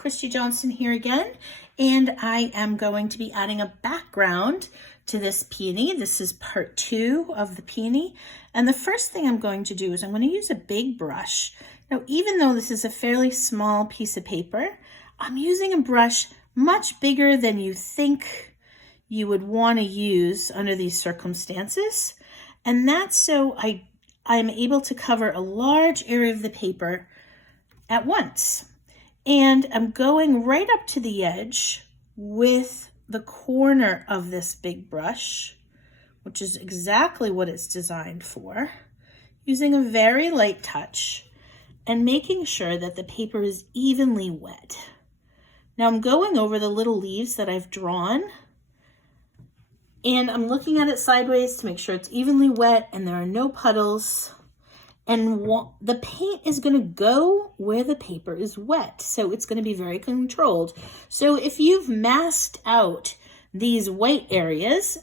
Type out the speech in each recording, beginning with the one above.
Christy Johnson here again, and I am going to be adding a background to this peony. This is part 2 of the peony, and the first thing I'm going to do is I'm going to use a big brush. Now, even though this is a fairly small piece of paper, I'm using a brush much bigger than you think you would want to use under these circumstances, and that's so I'm able to cover a large area of the paper at once. And I'm going right up to the edge with the corner of this big brush, which is exactly what it's designed for, using a very light touch and making sure that the paper is evenly wet. Now I'm going over the little leaves that I've drawn, and I'm looking at it sideways to make sure it's evenly wet and there are no puddles. And the paint is going to go where the paper is wet, so it's going to be very controlled. So if you've masked out these white areas,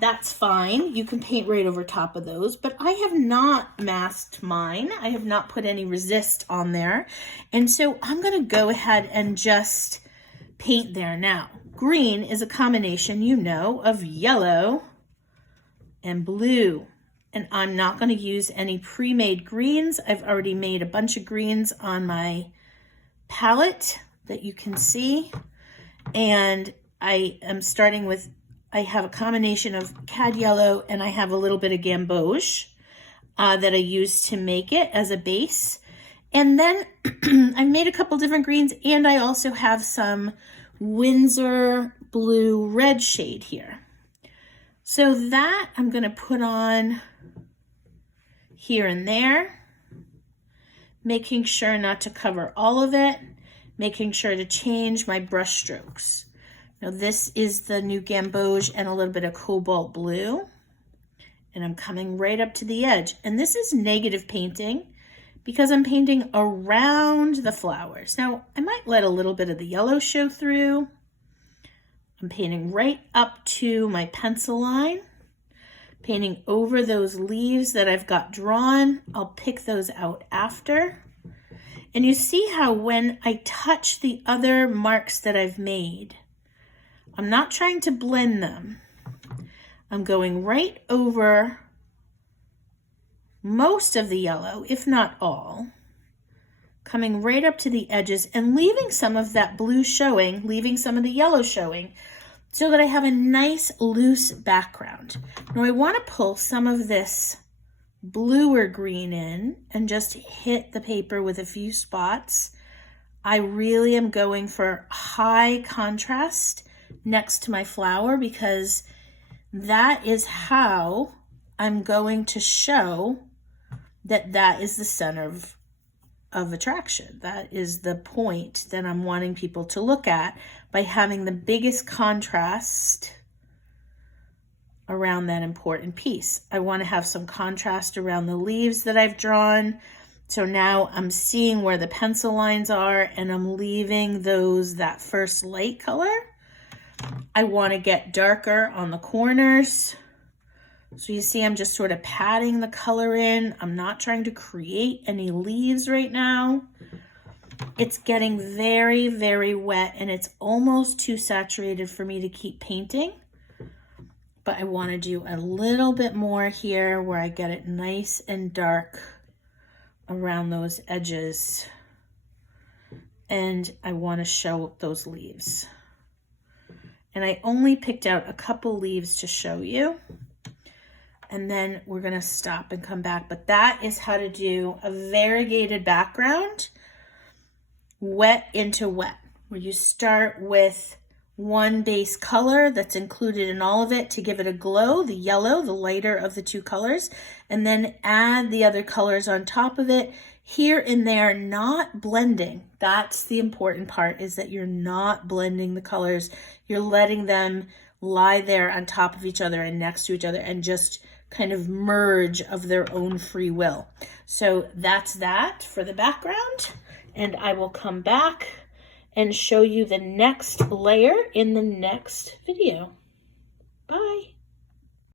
that's fine. You can paint right over top of those, but I have not masked mine. I have not put any resist on there. And so I'm going to go ahead and just paint there now. Green is a combination, you know, of yellow and blue. And I'm not going to use any pre-made greens. I've already made a bunch of greens on my palette that you can see. And I am starting with, I have a combination of cad yellow and I have a little bit of gamboge that I use to make it as a base. And then I've made a couple different greens, and I also have some Winsor blue red shade here. So that I'm going to put on here and there, making sure not to cover all of it, making sure to change my brush strokes. Now this is the new gamboge and a little bit of cobalt blue, and I'm coming right up to the edge. And this is negative painting because I'm painting around the flowers. Now I might let a little bit of the yellow show through. I'm painting right up to my pencil line, painting over those leaves that I've got drawn. I'll pick those out after. And you see how when I touch the other marks that I've made, I'm not trying to blend them. I'm going right over most of the yellow, if not all, coming right up to the edges and leaving some of that blue showing, leaving some of the yellow showing, so that I have a nice loose background. Now I want to pull some of this bluer green in and just hit the paper with a few spots. I really am going for high contrast next to my flower because that is how I'm going to show that that is the center of attraction. That is the point that I'm wanting people to look at by having the biggest contrast around that important piece. I want to have some contrast around the leaves that I've drawn. So now I'm seeing where the pencil lines are and I'm leaving those that first light color. I want to get darker on the corners. So you see I'm just sort of patting the color in. I'm not trying to create any leaves right now. It's getting very, very wet and it's almost too saturated for me to keep painting. But I want to do a little bit more here where I get it nice and dark around those edges. And I want to show those leaves. And I only picked out a couple leaves to show you. And then we're going to stop and come back. But that is how to do a variegated background, wet into wet, where you start with one base color that's included in all of it to give it a glow, the yellow, the lighter of the two colors, and then add the other colors on top of it, here and there, not blending. That's the important part, is that you're not blending the colors. You're letting them lie there on top of each other and next to each other and just kind of merge of their own free will. So that's that for the background, and I will come back and show you the next layer in the next video. Bye.